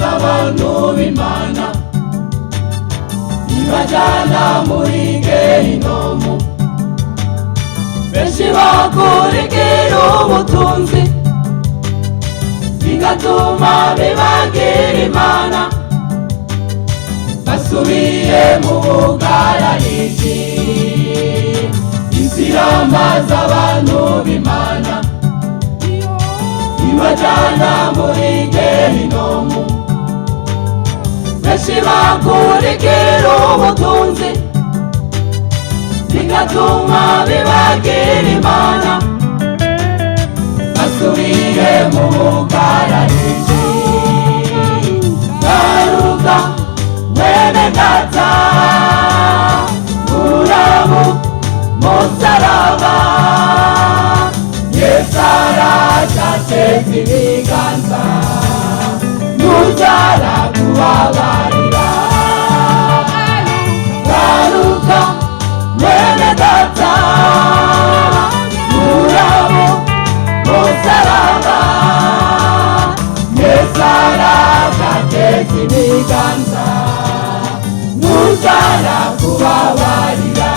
Abantu b'Imana ibajyana muri Gehinomu, benshi bakurikira ubutunzi bigatuma bibagira Imana, basubiye mu bugarariji. Inzira z'abantu b'Imana ibajyana muri Gehinomu, benshi bakurikira ubutunzi bigatuma bibagira Imana, basubiye mu bugarariji. Garuka mwene data, urabu musaraba, Yesu aracyateza ibiganza, ntuzara kubabarira. Garuka mwene data, urabu musaraba, Yesu aracyateza ibiganza, ntuzara kubabarira.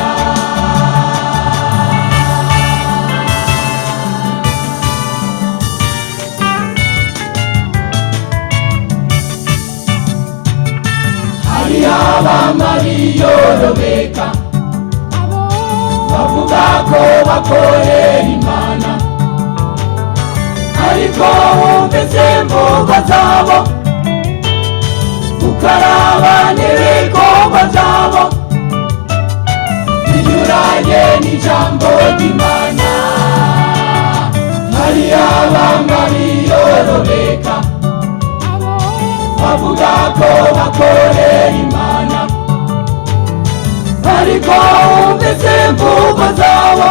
Abamariyorobeka bavuga ko bakorera Imana, ariko wumvise imvugo zabo, ukaraba n'ibikorwa byabo, binyuranye n'ijambo ry'Imana. Hari abamariyorobeka bavuga ko bakorera Imana, ariko wumvise imvugo zabo,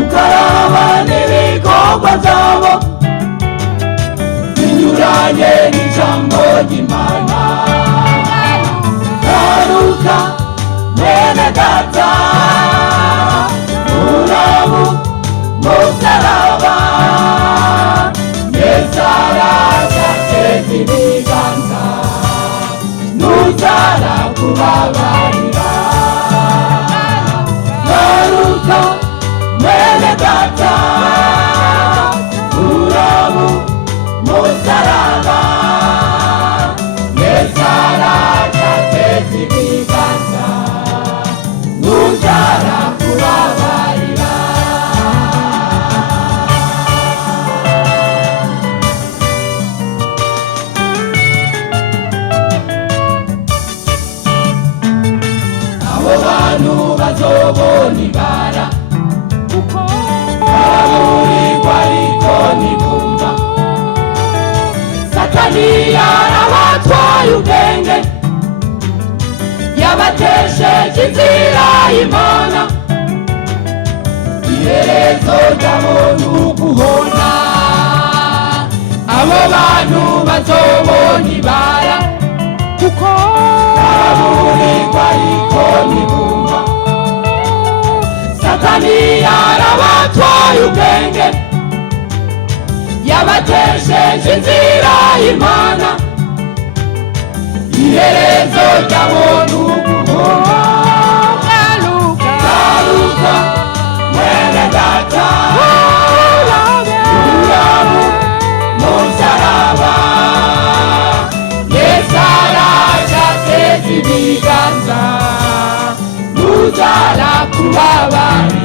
ukaraba n'ibikorwa byabo, binyuranye n'ijambo ry'Imana. Garuka mwene data, urabu musaraba, Yesu aracyateza ibiganza, ntuzara kubabarira. Garuka mwene data, urabu musaraba, Yesu aracyateza ibiganza, ntuzara kubabarira. Abo bantu bazobona ibara, baraburirwa ariko ntibumva. Satani yarabatwaye ubwenge, yabatesheje inzira y'Imana, iherezo ryabo ni uguhona. Abo bantu bazobona ibara, baraburirwa ariko ntibumva. Satani yarabatwaye ubwenge, yabatesheje inzira y'Imana, iherezo ryabo ni uguhona. Garuka mwene data, urabu musaraba, Yesu aracyateza ibiganza, ntuzara kubabarira.